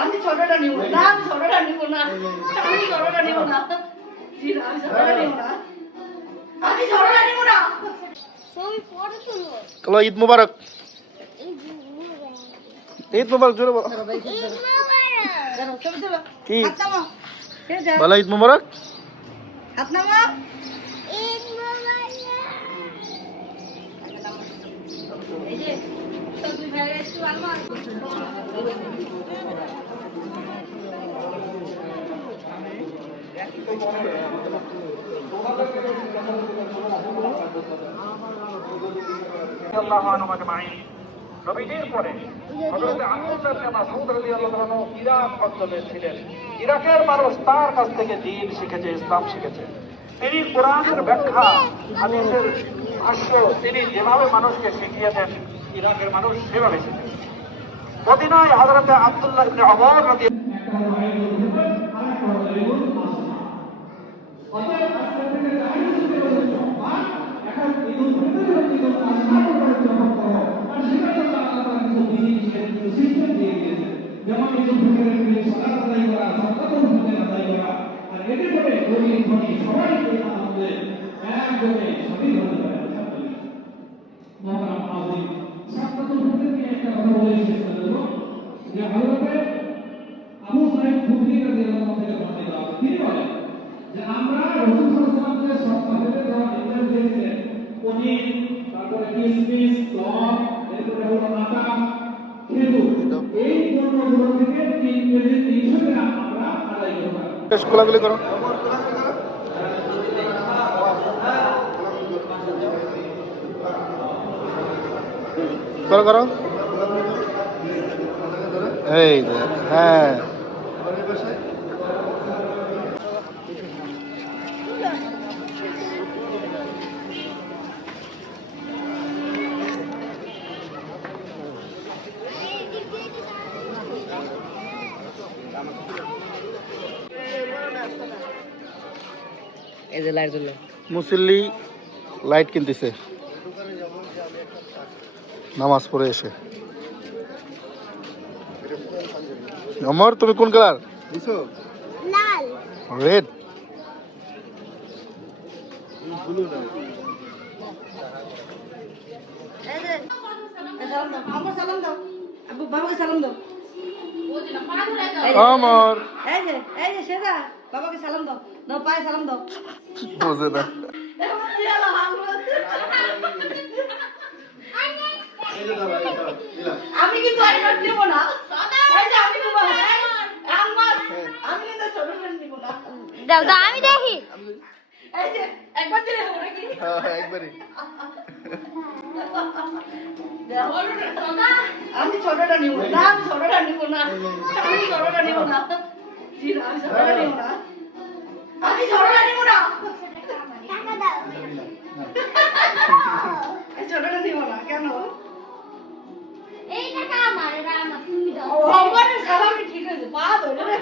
আমি ছোটটা নিব না, আমি ছোটটা নিব না, আমি ছোটটা নিব না, আমি ছোটটা নিব না, আমি ছোটটা নিব না। চলো ঈদ মুবারক। ঈদ মুবারক জোরে বলো। কি বলো? ঈদ মুবারক। হাত নামাও। এই যে সবজি ভাইরা একটু আলমা নবীজির পরে হযরত আব্দুল্লাহ ইবনে মাসউদ রাদিয়াল্লাহু আনহু ইরাক অঞ্চলে ছিলেন। ইরাকের মানুষ তার কাছ থেকে দ্বীন শিখেছে, ইসলাম শিখেছে। তিনি কোরআনের ব্যাখ্যা, হাদিসের ভাষ্য তিনি যেভাবে মানুষকে শিখিয়ে দেন, ইরাকের মানুষ সেভাবে শিখেছে। মদিনায় হযরত আব্দুল্লাহ ইবনে ওমর রাদিয়াল্লাহু খোলাগুলি করো। করো করো। এই হ্যাঁ, এই যে লাইট জ্বলল। মুসল্লি লাইট কিনতেছে নামাজ পড়ে এসে। আমার তুমি কোন কালার দিছো? লাল, রেড। ব্লু না। এই যে সালাম দাও, আমার সালাম দাও, আব্বু বাবাকে সালাম দাও। আমার এই যে সেদা বাবাকে সালাম দাও, নাও পায়ে সালাম দাও। বোঝে না। আমি কিন্তু আইডট নেব না। এই যে আমি নেব না। আমি কিন্তু ছোট ফ্রেন্ড নেব না। দাও দাও আমি দেখি। এই যে একবার দিলে হবে নাকি? হ্যাঁ একবারই। আমি ছোটটা নিব না, আমি ছোটটা নিব না, আমি ছোটটা নিব না, আমি ছোটটা নিব না, আমি ছোটটা নিব না, টাকা দাও। এই ছোটটা নিব না কেন? এই টাকা আমার, এটা আমার, তুমি দাও। আমার সালামি ঠিক আছে, পা ধরে